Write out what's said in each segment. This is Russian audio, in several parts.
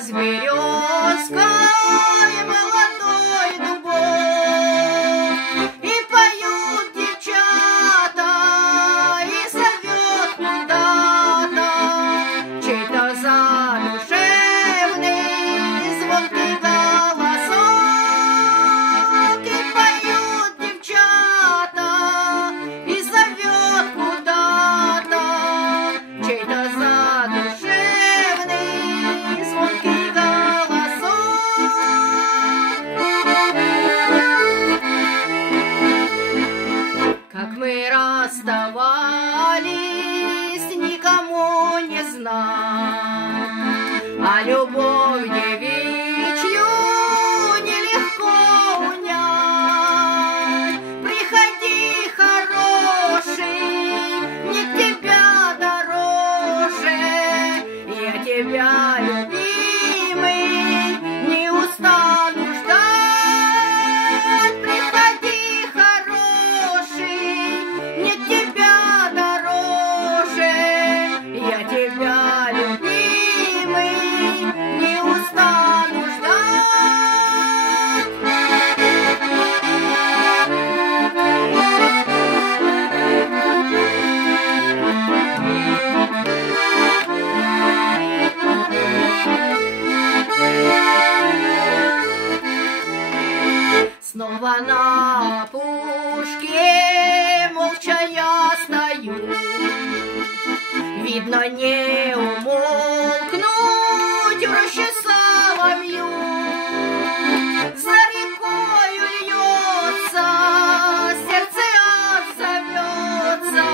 с березкой молодой дубом, и поют девчата, и зовет куда-то чей-то задушевный звонкий голосок, и поют девчата, и зовет куда-то чей-то задушевный звонкий голосок. Как мы расставались, никому не знать, а любовь девичью нелегко унять. Приходи, хороший, мне тебя дороже, я тебя, любимый, не устану ждать. Приходи, хороший, мне тебя дороже, я тебя, любимый, не устану ждать. Снова на опушке молча я стою, видно, не умолкнуть в роще соловью. За рекою льется, сердце отзовется,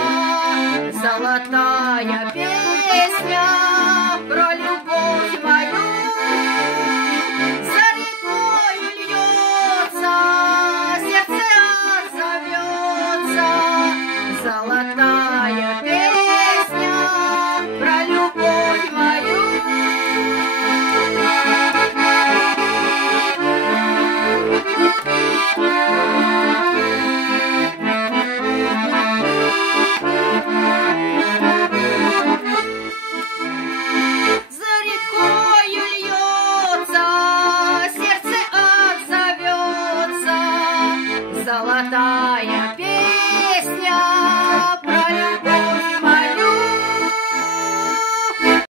золотая песня